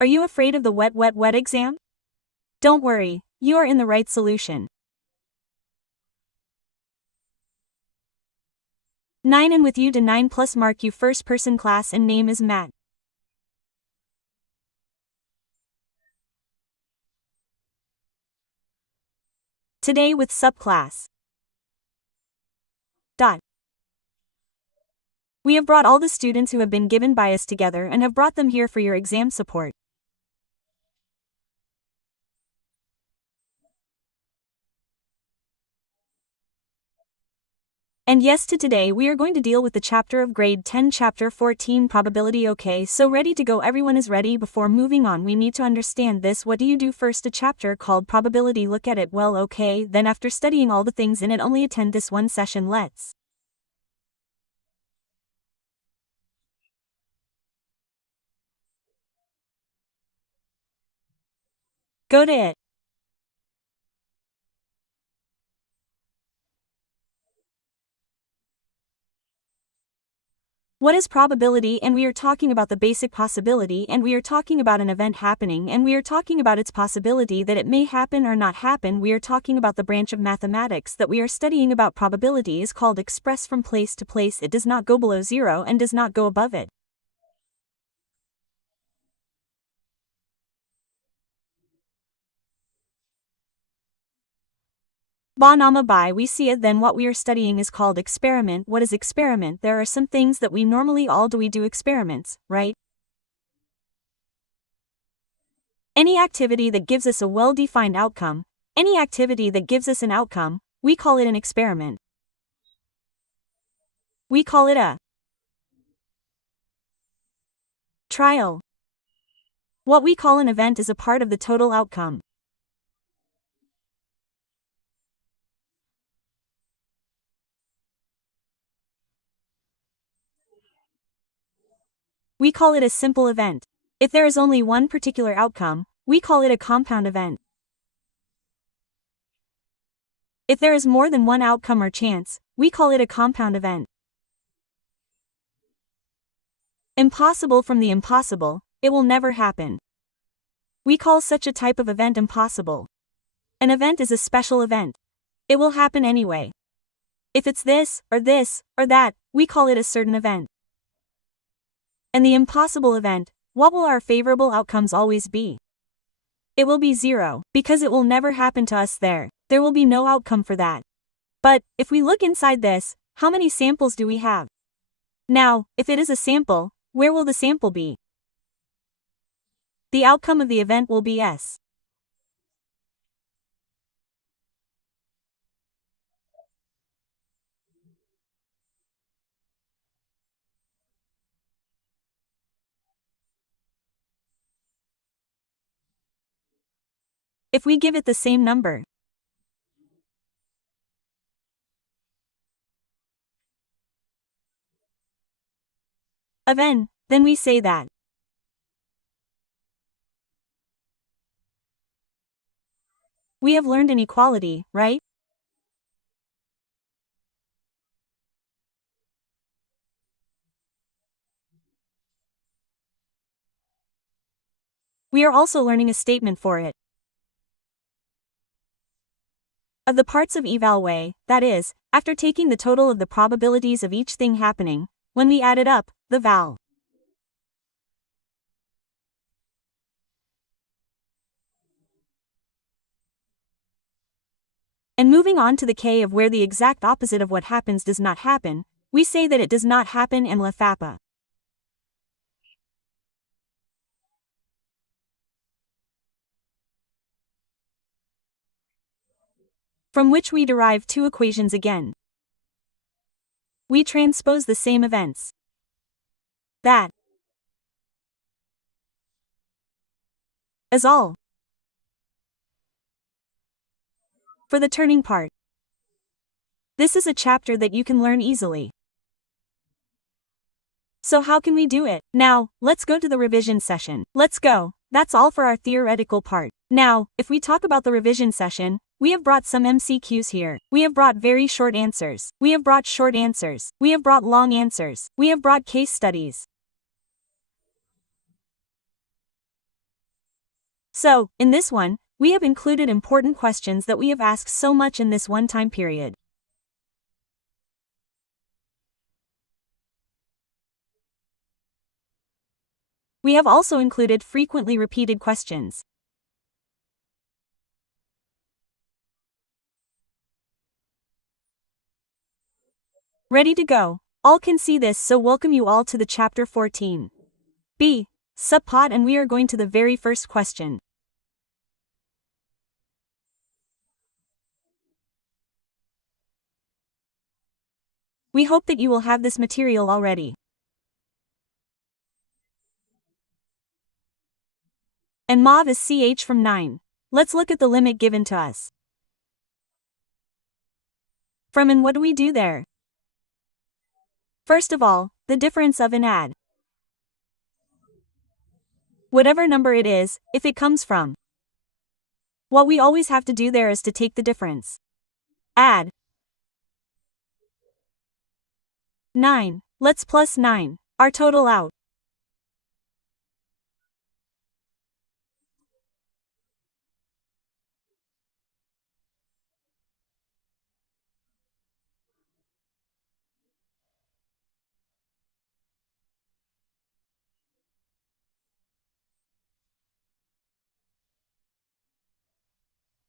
Are you afraid of the wet exam? Don't worry, you are in the right solution. 9 and with you to 9 plus mark you first person class and name is Matt. Today with subclass. We have brought all the students who have been given by us together and have brought them here for your exam support. And yes, today we are going to deal with the chapter of grade 10 chapter 14 probability. Okay, so ready to go, everyone is ready. Before moving on we need to understand this. What do you do first? A chapter called probability, look at it. Well, okay, then after studying all the things in it, only attend this one session. Let's go to it. What is probability? And we are talking about the basic possibility, and we are talking about an event happening, and we are talking about its possibility that it may happen or not happen. We are talking about the branch of mathematics that we are studying about. Probability is called express from place to place. It does not go below zero and does not go above it. Ba-nama by we see it. Then what we are studying is called experiment. What is experiment? There are some things that we normally all do. We do experiments, right? Any activity that gives us a well-defined outcome, any activity that gives us an outcome, we call it an experiment. We call it a trial. What we call an event is a part of the total outcome. We call it a simple event. If there is only one particular outcome, we call it a compound event. If there is more than one outcome or chance, we call it a compound event. Impossible from the impossible, it will never happen. We call such a type of event impossible. An event is a special event. It will happen anyway. If it's this, or that, we call it a certain event. And the impossible event, what will our favorable outcomes always be? It will be zero, because it will never happen to us there. There will be no outcome for that. But, if we look inside this, how many samples do we have? Now, if it is a sample, where will the sample be? The outcome of the event will be S. If we give it the same number, of n, then we say that we have learned an equality, right? We are also learning a statement for it. Of the parts of eval way, that is, after taking the total of the probabilities of each thing happening, when we add it up, the val. And moving on to the k of where the exact opposite of what happens does not happen, we say that it does not happen and la fapa. From which we derive two equations again. We transpose the same events. That is all. For the turning part. This is a chapter that you can learn easily. So how can we do it? Now, let's go to the revision session. Let's go. That's all for our theoretical part. Now, if we talk about the revision session, we have brought some MCQs here. We have brought very short answers. We have brought short answers. We have brought long answers. We have brought case studies. So, in this one, we have included important questions that we have asked so much in this one time period. We have also included frequently repeated questions. Ready to go. All can see this, so welcome you all to the chapter 14. B. Subpod, and we are going to the very first question. We hope that you will have this material already. And mauve is ch from 9. Let's look at the limit given to us. From and what do we do there? First of all, the difference of and add. Whatever number it is, if it comes from. What we always have to do there is to take the difference. Add 9. Let's plus 9. Our total out.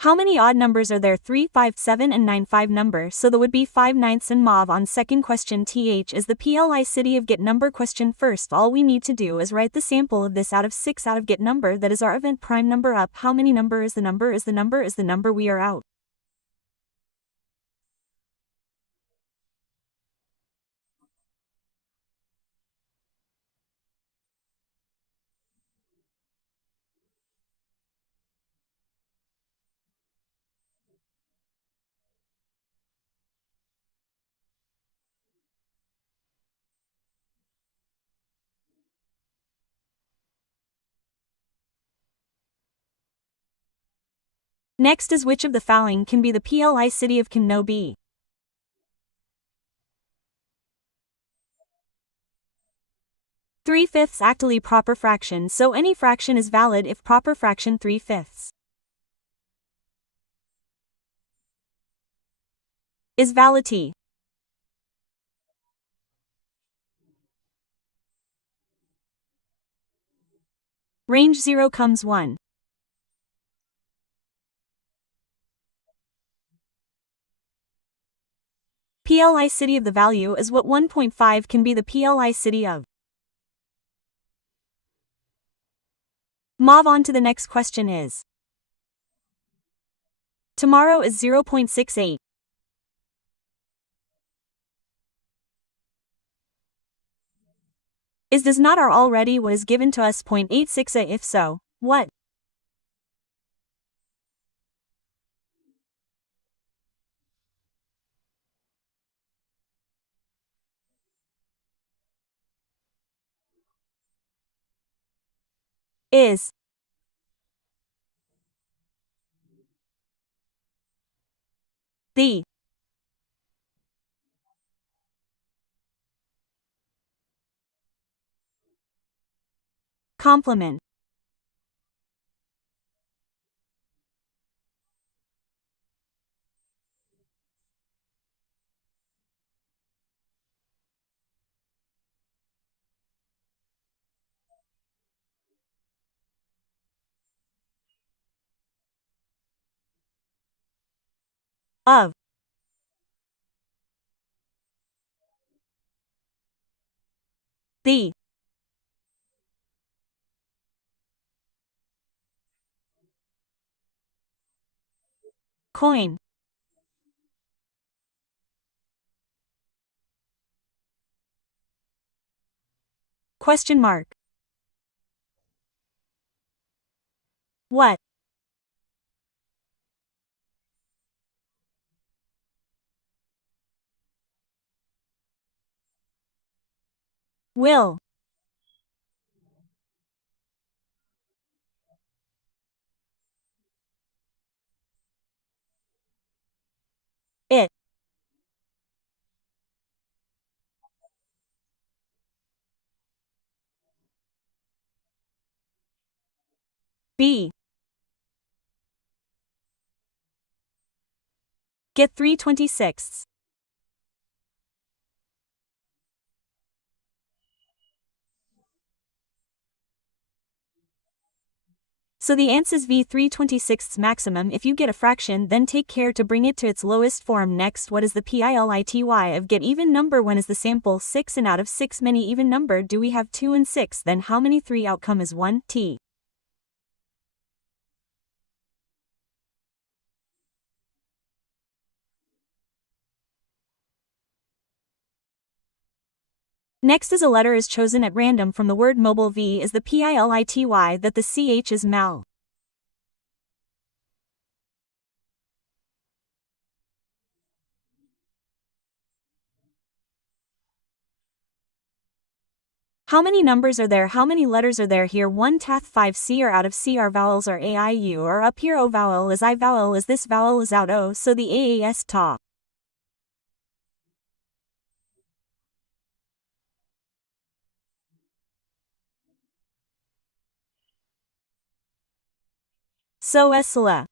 How many odd numbers are there? 3, 5, 7 and 9. 5 number, so that would be 5 ninths. And mauve on second question. Th is the PLICity of get number. Question first, all we need to do is write the sample of this out of 6 out of get number, that is our event prime number. Up, how many number is the number is the number is the number we are out. Next is which of the following can be the PLICity of can no be. 3/5 actually proper fraction, so any fraction is valid if proper fraction. 3/5 is valid. T. Range 0 comes 1. PLICity of the value is what 1.5 can be the PLICity of. Move on to the next question is. Tomorrow is 0.68. Is does not are already what is given to us 0.86a? If so, what? Is the complement of the coin? Question mark. What? Will it be Get 3/26. So the answer is V 3/26 maximum. If you get a fraction, then take care to bring it to its lowest form. Next, what is the PROBABLity of get even number? When is the sample 6 and out of 6 many even number do we have? 2 and 6. Then how many 3 outcome is 1? T. Next is a letter is chosen at random from the word mobile. V is the PROBABLity that the CH is mal. How many numbers are there? How many letters are there here? 1 tath 5 C. Or out of C. Our vowels are A, I, U. Or up here O vowel is I vowel is this vowel is out O, so the AAS ta. So esla.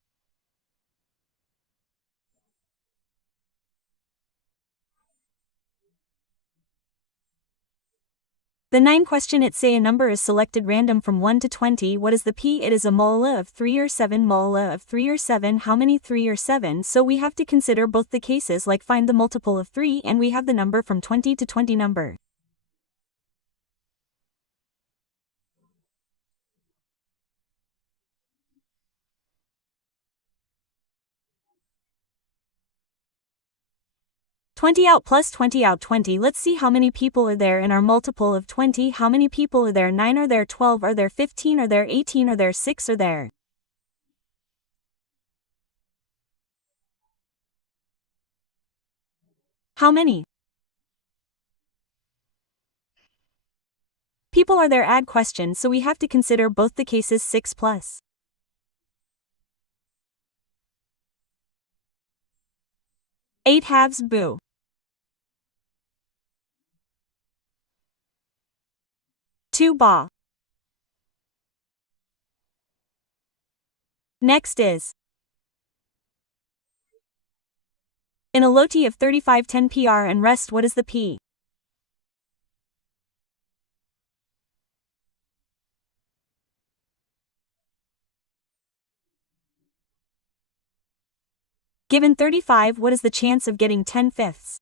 The 9 question it say a number is selected random from 1 to 20. What is the P? It is a mola of 3 or 7 mola of 3 or 7. How many 3 or 7? So we have to consider both the cases, like find the multiple of 3 and we have the number from 20 to 20 number. "20 out plus 20 out 20. Let's see how many people are there in our multiple of 20. How many people are there? 9 are there, 12 are there, 15 are there, 18 are there, 6 are there. How many people are there? Add question, so we have to consider both the cases. 6 plus 8 halves. Boo. 2 ba. Next is in a loti of 35 10 PR and rest. What is the P? Given 35, what is the chance of getting 10 fifths?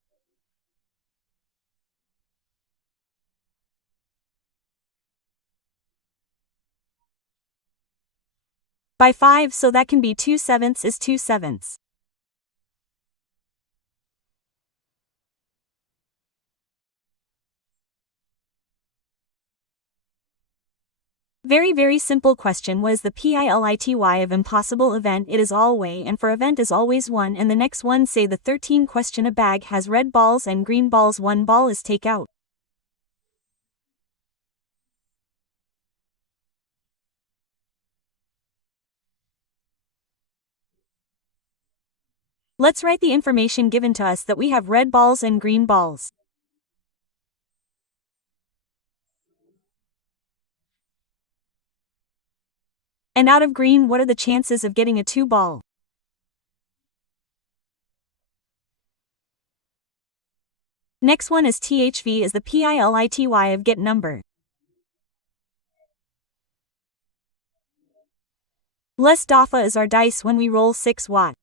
By 5, so that can be 2 sevenths is 2 sevenths. Very simple question. What is the PROBABLity of impossible event? It is always, and for event is always 1, and the next one say the 13 question. A bag has red balls and green balls. 1 ball is take out. Let's write the information given to us that we have red balls and green balls. And out of green, what are the chances of getting a 2 ball? Next one is THV is the PROBABLity of get number. Less dafa is our dice when we roll 6 watt.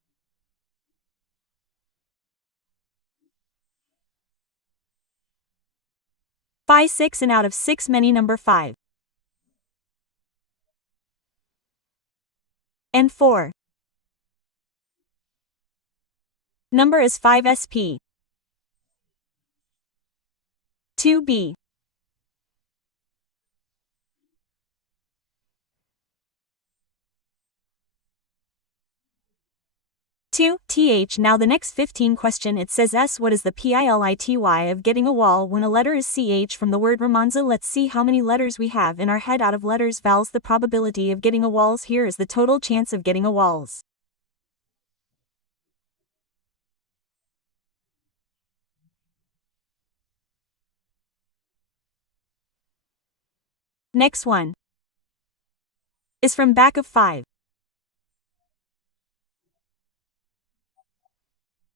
5 6 and out of 6 many number 5. And 4. Number is 5 SP. 2B. 2. TH. Now the next 15 question it says S. What is the PROBABLity of getting a wall when a letter is CH from the word romanza? Let's see how many letters we have in our head. Out of letters vowels, the probability of getting a walls. Here is the total chance of getting a walls. Next one is from back of 5.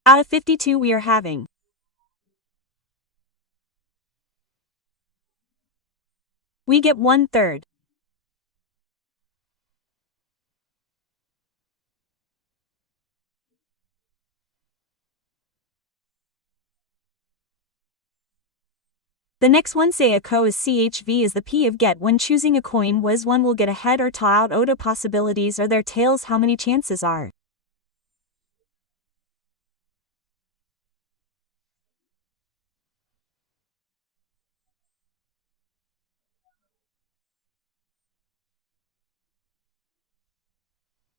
Out of 52 we are having. We get 1/3. The next one say a co is CHV is the P of get when choosing a coin was one will get a head or tail out oda possibilities are there tails how many chances are.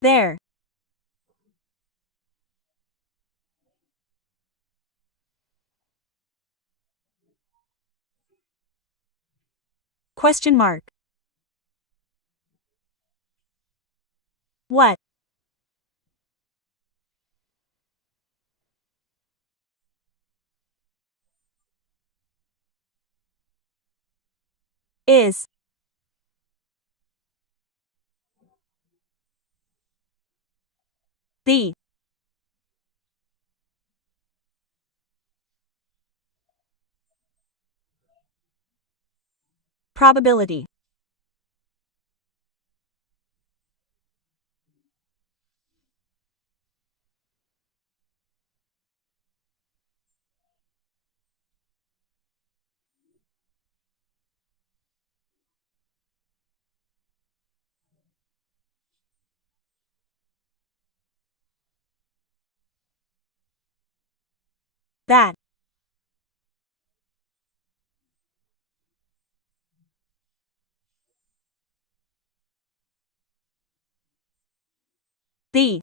There. Question mark. What? Is. The. Probability. That. The.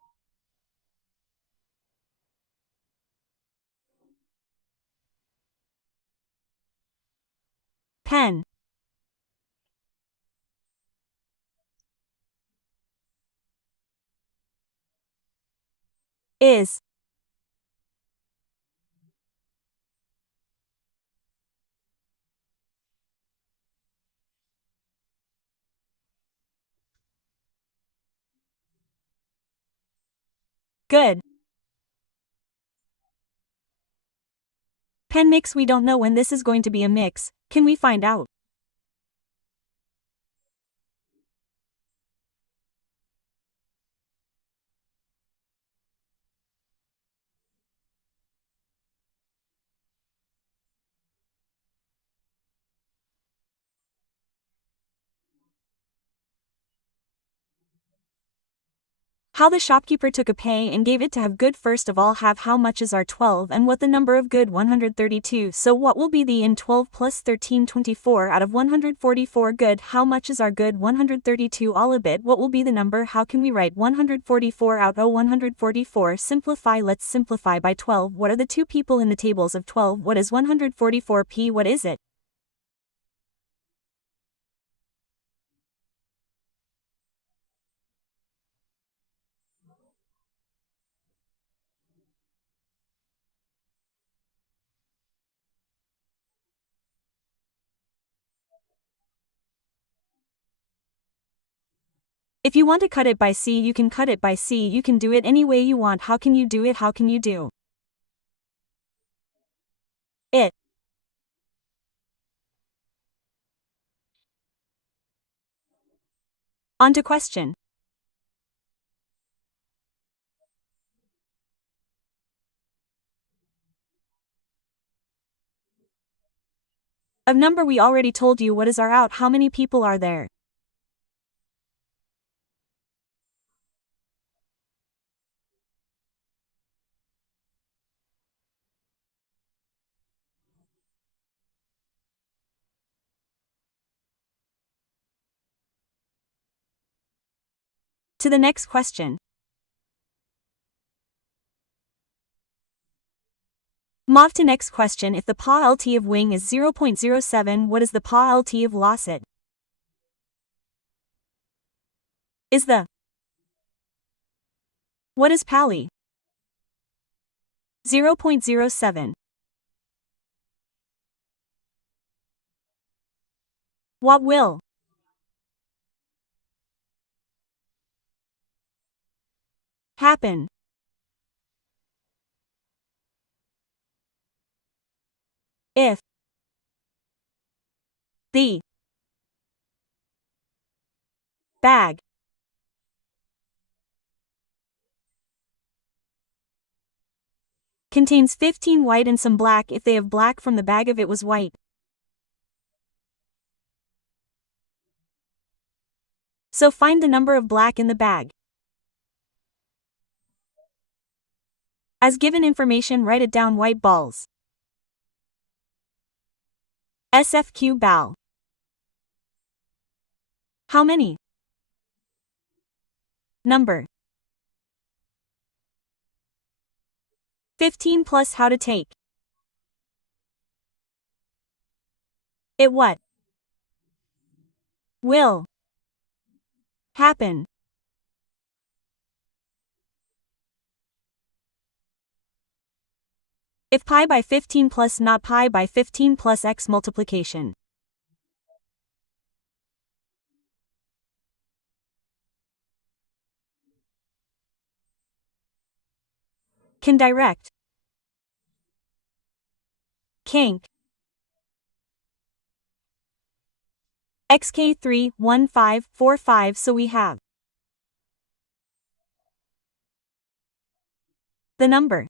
Pen. Is. Good. Pen mix we don't know when this is going to be a mix, can we find out? How the shopkeeper took a pay and gave it to have good first of all have how much is our 12 and what the number of good 132 so what will be the in 12 plus 13 24 out of 144 good how much is our good 132 all a bit what will be the number how can we write 144 out 144 simplify let's simplify by 12 what are the two people in the tables of 12 what is 144p what is it? If you want to cut it by C you can cut it by C you can do it any way you want how can you do it how can you do it? On to question. Of number we already told you what is our out how many people are there. To the next question. Move to next question if the PA-LT of wing is 0.07 what is the PA-LT of losset? Is the. What is PALI? 0.07. What will happen? The bag contains 15 white and some black if they have black from the bag if it was white. So find the number of black in the bag. As given information, write it down. White balls. SFQ bal. How many? Number. 15 plus how to take. It what? Will. Happen. If pi by 15 plus not pi by 15 plus x multiplication. Can direct. Kink. XK31545 so we have the number.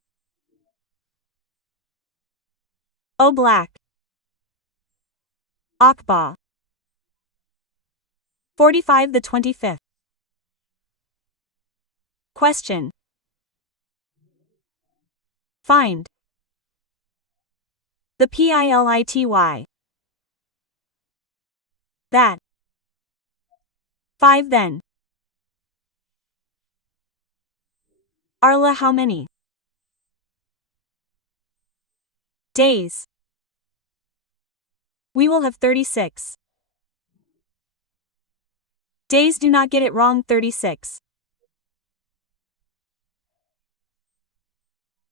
O black. Akba. 45 the 25th. Question. Find the PILITY. That. 5 then. Arla how many? Days. We will have 36. Days do not get it wrong 36.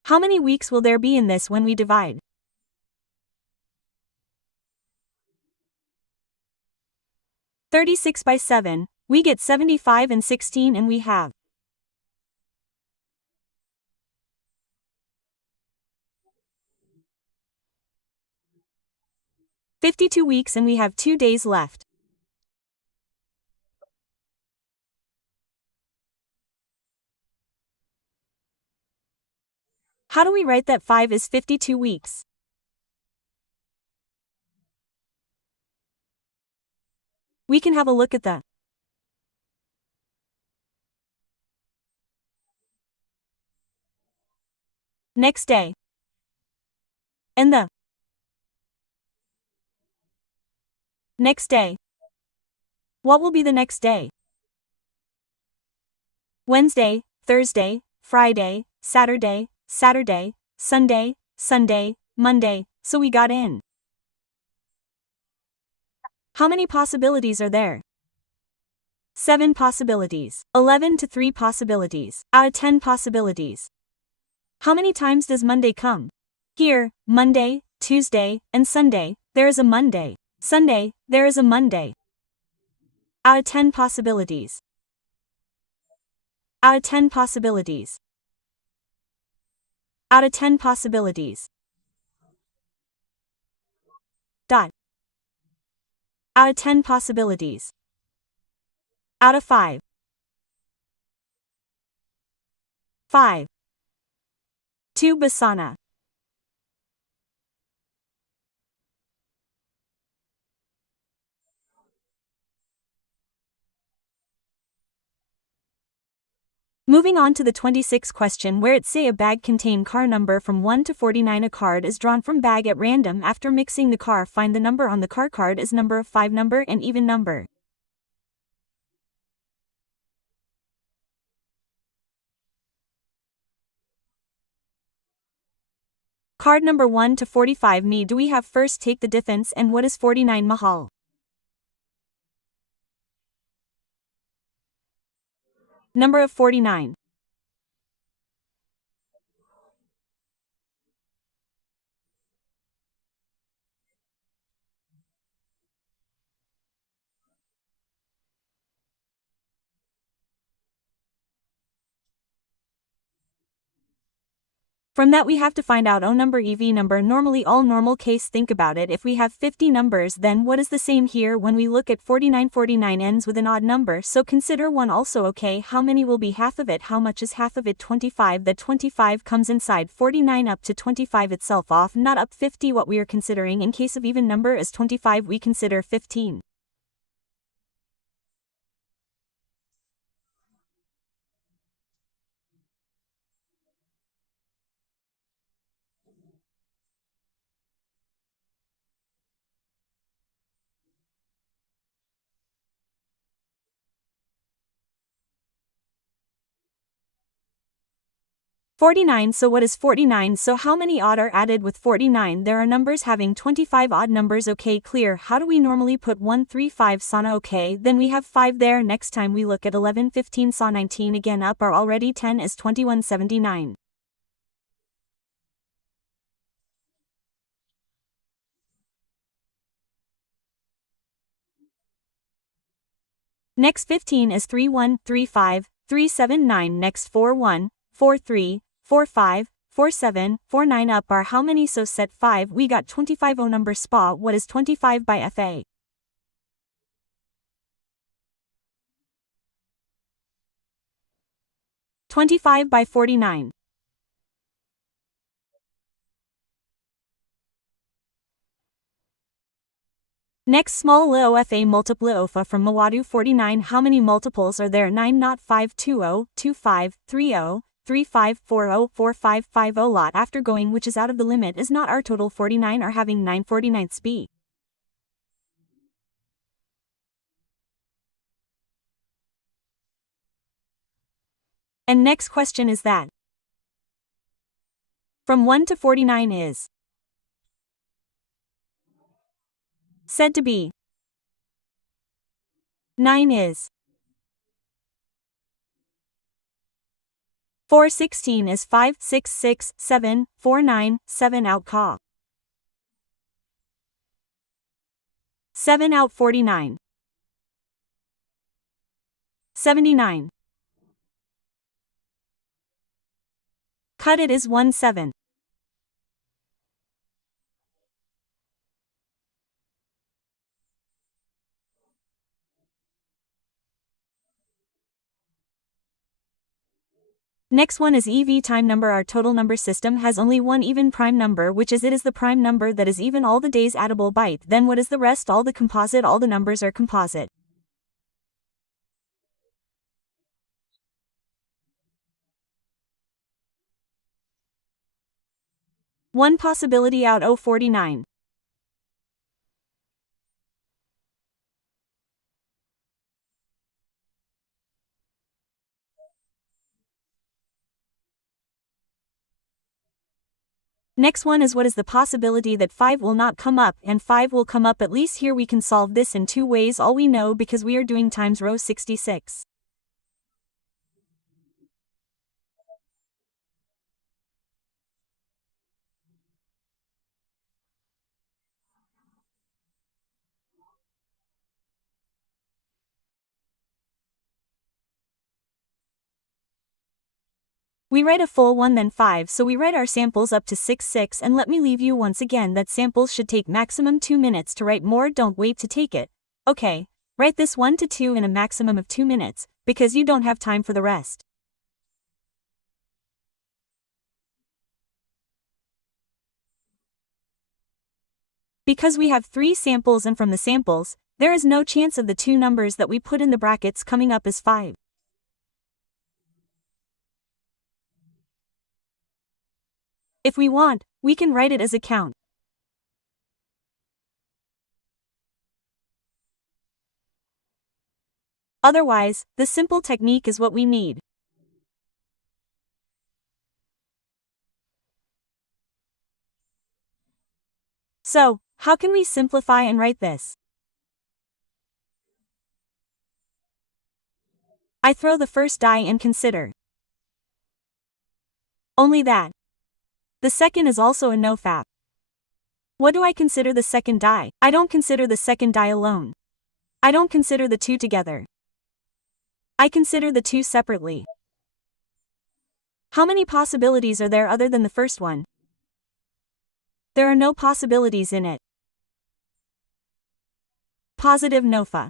How many weeks will there be in this when we divide? (36 by 7, we get 75 and 16 and we have 52 weeks and we have 2 days left. How do we write that 5 is 52 weeks? We can have a look at the next day and the next day. What will be the next day? Wednesday, Thursday, Friday, Saturday, Saturday, Sunday, Sunday, Monday, so we got in. How many possibilities are there? 7 possibilities. 11 to 3 possibilities. Out of 10 possibilities. How many times does Monday come? Here, Monday, Tuesday, and Sunday, there is a Monday. Sunday, there is a Monday. Out of 10 possibilities. Out of 10 possibilities. Out of 10 possibilities. Dot. Out of 10 possibilities. Out of 5. 5. 2 Basana. Moving on to the 26th question where it say a bag contain car number from 1 to 49. A card is drawn from bag at random. After mixing the car, find the number on the card is number of 5 number and even number. Card number 1 to 45 me do we have first take the difference and what is 49 mahal? Number of 49. From that we have to find out O number EV number. Normally all normal case, think about it, if we have 50 numbers, then what is the same here when we look at 49? 49 ends with an odd number, so consider 1 also. Okay, how many will be half of it? How much is half of it? 25. That 25 comes inside 49 up to 25 itself off, not up 50. What we are considering in case of even number is 25, we consider 15. "49, so what is 49? So how many odd are added with 49? There are numbers having 25 odd numbers. Okay, clear. How do we normally put 1, 3, 5 sauna? Okay, then we have 5 there. Next time we look at 11, 15 saw 19 again up are already 10 is 21, 79. Next 15 is 3, 1, 3, 5, 3, 7, 9. Next 4, 1, 4, 3, 4, 5, 4, 7, 4, 9 up are how many? So set 5, we got 25. O number spa. What is 25 by FA? 25 by 49. Next small LOFA multiple OFA from Mawadu 49. How many multiples are there? 9 not 5 20 25 30 35 40 45 50 lot after going which is out of the limit is not our total. 49 are having 9 49ths b. And next question is that from 1 to 49 is said to be 9 is 4 16 is 5 6 6 7 4 9 7 out ca 7 out 49 79 cut it is 1 7. Next one is EV time number. Our total number system has only one even prime number, which is it is the prime number that is even all the days addable byte. Then what is the rest? All the composite. All the numbers are composite. One possibility out. 49. Next one is what is the possibility that 5 will not come up and 5 will come up. At least here we can solve this in two ways. All we know because we are doing times row 66. We write a full 1 then 5, so we write our samples up to 6 6 and let me leave you once again that samples should take maximum 2 minutes to write. More don't wait to take it. Okay, write this 1 to 2 in a maximum of 2 minutes, because you don't have time for the rest. Because we have 3 samples and from the samples, there is no chance of the 2 numbers that we put in the brackets coming up as 5. If we want, we can write it as a count. Otherwise, the simple technique is what we need. So, how can we simplify and write this? I throw the first die and consider only that. The second is also a nofap. What do I consider the second die? I don't consider the second die alone. I don't consider the two together. I consider the two separately. How many possibilities are there other than the first one? There are no possibilities in it. Positive NOFA.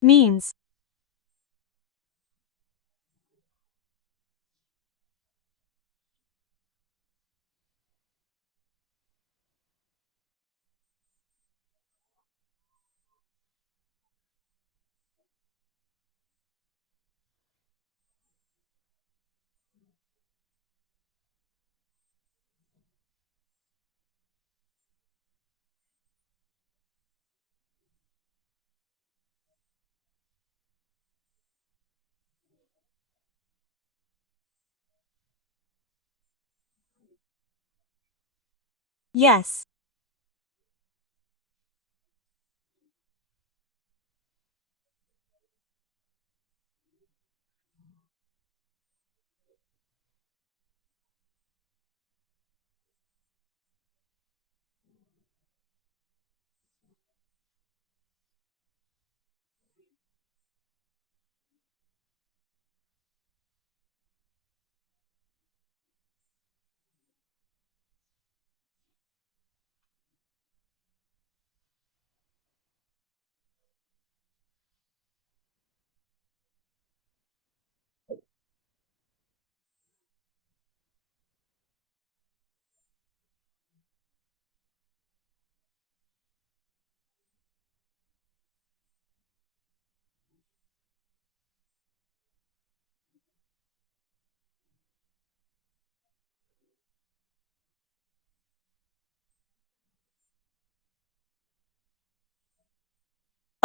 Means. Yes.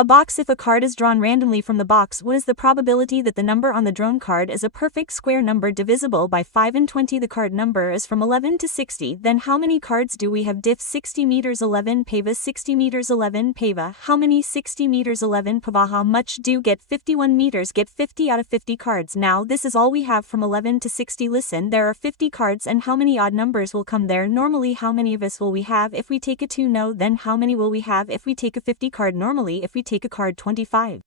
A box. If a card is drawn randomly from the box, what is the probability that the number on the drawn card is a perfect square number divisible by 5 and 20? The card number is from 11 to 60. Then how many cards do we have? Diff 60 meters 11 pava 60 meters 11 pava. How many 60 meters 11 pava? How much do get 51 meters? Get 50 out of 50 cards. Now this is all we have from 11 to 60. Listen, there are 50 cards, and how many odd numbers will come there? Normally how many of us will we have if we take a 2? No. Then how many will we have if we take a 50 card? Normally if we take a card 25.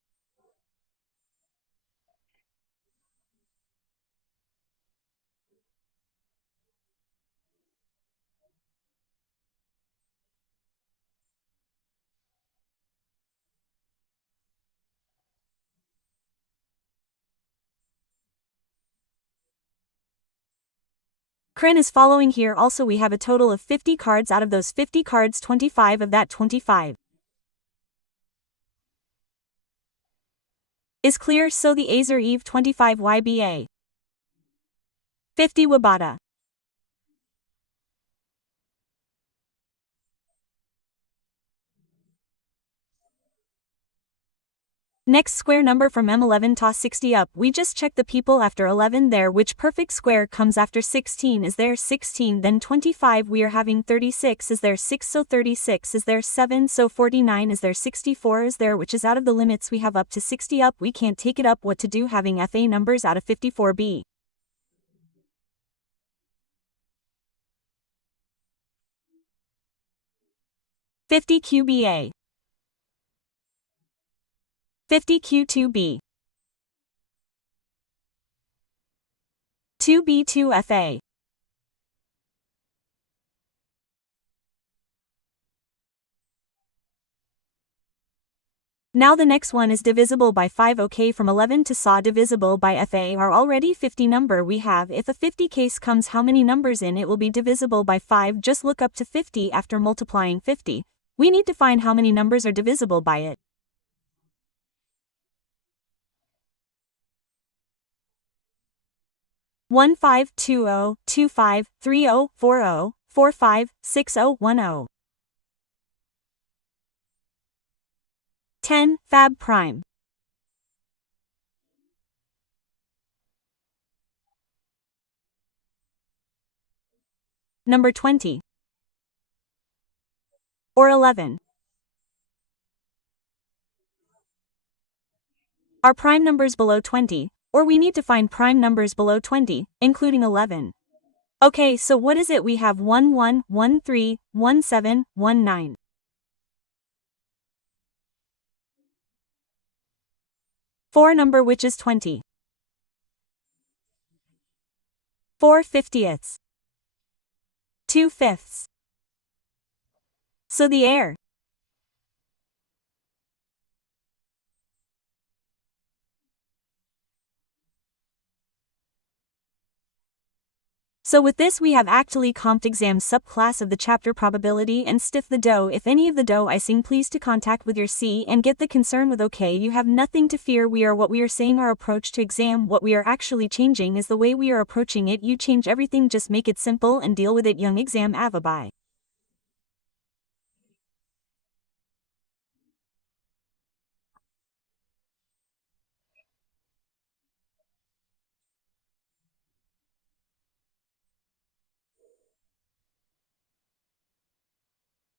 Kren is following here. Also we have a total of 50 cards. Out of those 50 cards, 25 of that 25 is clear, so the A's are Eve 25 YBA 50 Wabata. Next square number from M11 toss 60 up. We just check the people after 11 there. Which perfect square comes after 16? Is there 16? Then 25. We are having 36. Is there 6? So 36. Is there 7? So 49. Is there 64? Is there? Which is out of the limits we have up to 60 up. We can't take it up. What to do? Having FA numbers out of 54B. 50 QBA. 50 Q2B. 2B2FA. Now the next one is divisible by 5. Okay, from 11 to saw divisible by FA are already 50 number we have. If a 50 case comes, how many numbers in it will be divisible by 5? Just look up to 50 after multiplying 50. We need to find how many numbers are divisible by it. 1520 25 30 40 45 60 10. 10 Fab Prime. Number 20. Or 11. are prime numbers below 20, or we need to find prime numbers below 20, including 11. Okay, so what is it? We have 1 1, 1 3, 1 7, 1 9. 4 number which is 20. 4 fiftieths. 2 fifths. So the air. So with this we have actually comped exam subclass of the chapter probability and stiff the dough. If any of the dough icing, please to contact with your C and get the concern with okay. You have nothing to fear. We are what we are saying our approach to exam. What we are actually changing is the way we are approaching it. You change everything, just make it simple and deal with it. Young exam avabai.